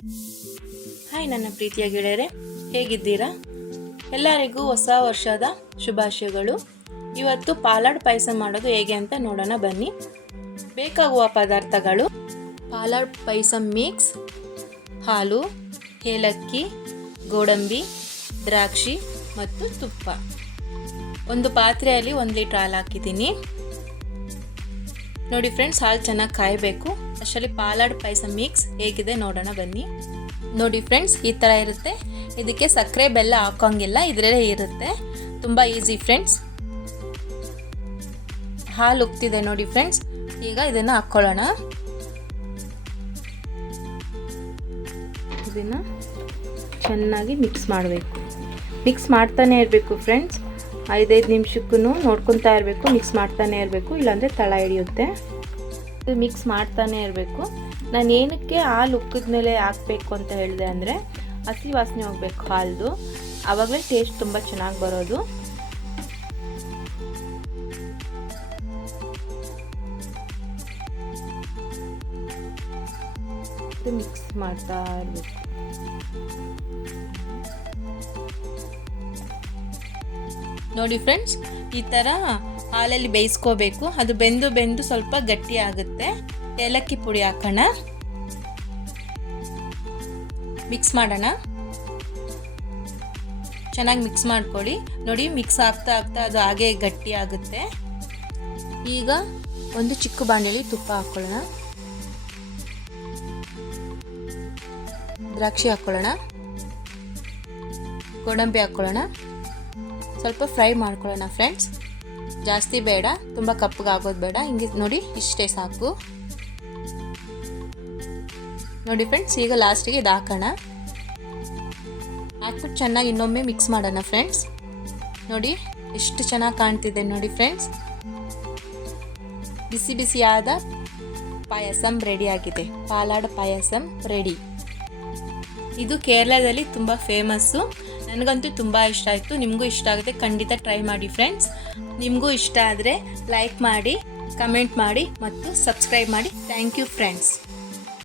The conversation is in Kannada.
ಹಾಯ್ ನನ್ನ ಪ್ರೀತಿಯ ಗೆಳೆಯರೆ, ಹೇಗಿದ್ದೀರಾ? ಎಲ್ಲರಿಗೂ ಹೊಸ ವರ್ಷದ ಶುಭಾಶಯಗಳು. ಇವತ್ತು ಪಾಲಾಡ್ ಪಾಯಸ ಮಾಡೋದು ಹೇಗೆ ಅಂತ ನೋಡೋಣ ಬನ್ನಿ. ಬೇಕಾಗುವ ಪದಾರ್ಥಗಳು: ಪಾಲಾಡ್ ಪಾಯಸ ಮಿಕ್ಸ್, ಹಾಲು, ಏಲಕ್ಕಿ, ಗೋಡಂಬಿ, ದ್ರಾಕ್ಷಿ ಮತ್ತು ತುಪ್ಪ. ಒಂದು ಪಾತ್ರೆಯಲ್ಲಿ 1 ಲೀಟರ್ ಹಾಲು ಹಾಕಿದ್ದೀನಿ. ನೋಡಿ ಫ್ರೆಂಡ್ಸ್, ಹಾಲು ಚೆನ್ನಾಗಿ ಕಾಯಬೇಕು. ಅಷ್ಟರಲ್ಲಿ ಪಾಲಾಡ್ ಪಾಯಸ ಮಿಕ್ಸ್ ಹೇಗಿದೆ ನೋಡೋಣ ಬನ್ನಿ. ನೋಡಿ ಫ್ರೆಂಡ್ಸ್, ಈ ಥರ ಇರುತ್ತೆ. ಇದಕ್ಕೆ ಸಕ್ಕರೆ ಬೆಲ್ಲ ಹಾಕೋಂಗಿಲ್ಲ, ಇದರಲ್ಲೇ ಇರುತ್ತೆ. ತುಂಬ ಈಸಿ ಫ್ರೆಂಡ್ಸ್. ಹಾಲು ಉಕ್ತಿದೆ ನೋಡಿ ಫ್ರೆಂಡ್ಸ್. ಈಗ ಇದನ್ನು ಹಾಕ್ಕೊಳ್ಳೋಣ. ಇದನ್ನು ಚೆನ್ನಾಗಿ ಮಿಕ್ಸ್ ಮಾಡಬೇಕು. ಮಿಕ್ಸ್ ಮಾಡ್ತಾನೆ ಇರಬೇಕು ಫ್ರೆಂಡ್ಸ್. 5 ನಿಮಿಷಕ್ಕೂ ನೋಡ್ಕೊತಾ ಇರಬೇಕು, ಮಿಕ್ಸ್ ಮಾಡ್ತಾನೆ ಇರಬೇಕು, ಇಲ್ಲಾಂದರೆ ತಳ ಹಿಡಿಯುತ್ತೆ. ಇದು ಮಿಕ್ಸ್ ಮಾಡ್ತಾನೆ ಇರಬೇಕು. ನಾನು ಏನಕ್ಕೆ ಹಾಲು ಉಕ್ಕಿದ್ಮೇಲೆ ಹಾಕಬೇಕು ಅಂತ ಹೇಳಿದೆ ಅಂದರೆ, ಹಸಿ ವಾಸನೆ ಹೋಗಬೇಕು ಹಾಲ್ದು, ಆವಾಗಲೇ ಟೇಸ್ಟ್ ತುಂಬ ಚೆನ್ನಾಗಿ ಬರೋದು. ಇದು ಮಿಕ್ಸ್ ಮಾಡ್ತಾ ಇರಬೇಕು. ನೋಡಿ ಫ್ರೆಂಡ್ಸ್, ಈ ಥರ ಹಾಲಲ್ಲಿ ಬೇಯಿಸ್ಕೋಬೇಕು. ಅದು ಬೆಂದು ಸ್ವಲ್ಪ ಗಟ್ಟಿ ಆಗುತ್ತೆ. ಏಲಕ್ಕಿ ಪುಡಿ ಹಾಕೋಣ, ಮಿಕ್ಸ್ ಮಾಡೋಣ. ಚೆನ್ನಾಗಿ ಮಿಕ್ಸ್ ಮಾಡ್ಕೊಳ್ಳಿ. ನೋಡಿ, ಮಿಕ್ಸ್ ಆಗ್ತಾ ಅದು ಹಾಗೆ ಗಟ್ಟಿ ಆಗುತ್ತೆ. ಈಗ ಒಂದು ಚಿಕ್ಕ ಬಾಣಲೆಯಲ್ಲಿ ತುಪ್ಪ ಹಾಕ್ಕೊಳ್ಳೋಣ. ದ್ರಾಕ್ಷಿ ಹಾಕ್ಕೊಳ್ಳೋಣ, ಗೋಡಂಬಿ ಹಾಕ್ಕೊಳ್ಳೋಣ. ಸ್ವಲ್ಪ ಫ್ರೈ ಮಾಡ್ಕೊಳ್ಳೋಣ ಫ್ರೆಂಡ್ಸ್, ಜಾಸ್ತಿ ಬೇಡ, ತುಂಬ ಕಪ್ಪಗಾಗೋದು ಬೇಡ. ಹಿಂಗೆ ನೋಡಿ, ಇಷ್ಟೇ ಸಾಕು. ನೋಡಿ ಫ್ರೆಂಡ್ಸ್, ಈಗ ಲಾಸ್ಟಿಗೆ ಇದು ಹಾಕೋಣ. ಹಾಕ್ಬಿಟ್ಟು ಚೆನ್ನಾಗಿ ಇನ್ನೊಮ್ಮೆ ಮಿಕ್ಸ್ ಮಾಡೋಣ ಫ್ರೆಂಡ್ಸ್. ನೋಡಿ ಎಷ್ಟು ಚೆನ್ನಾಗಿ ಕಾಣ್ತಿದೆ ನೋಡಿ ಫ್ರೆಂಡ್ಸ್. ಬಿಸಿ ಬಿಸಿಯಾದ ಪಾಯಸಂ ರೆಡಿ ಆಗಿದೆ. ಪಾಲಾಡ್ ಪಾಯಸಂ ರೆಡಿ. ಇದು ಕೇರಳದಲ್ಲಿ ತುಂಬ ಫೇಮಸ್ಸು. ನನಗಂತೂ ತುಂಬ ಇಷ್ಟ ಆಯಿತು. ನಿಮಗೂ ಇಷ್ಟ ಆಗುತ್ತೆ, ಖಂಡಿತ ಟ್ರೈ ಮಾಡಿ ಫ್ರೆಂಡ್ಸ್. ನಿಮಗೂ ಇಷ್ಟ ಆದರೆ ಲೈಕ್ ಮಾಡಿ, ಕಮೆಂಟ್ ಮಾಡಿ ಮತ್ತು ಸಬ್ಸ್ಕ್ರೈಬ್ ಮಾಡಿ. Thank you friends.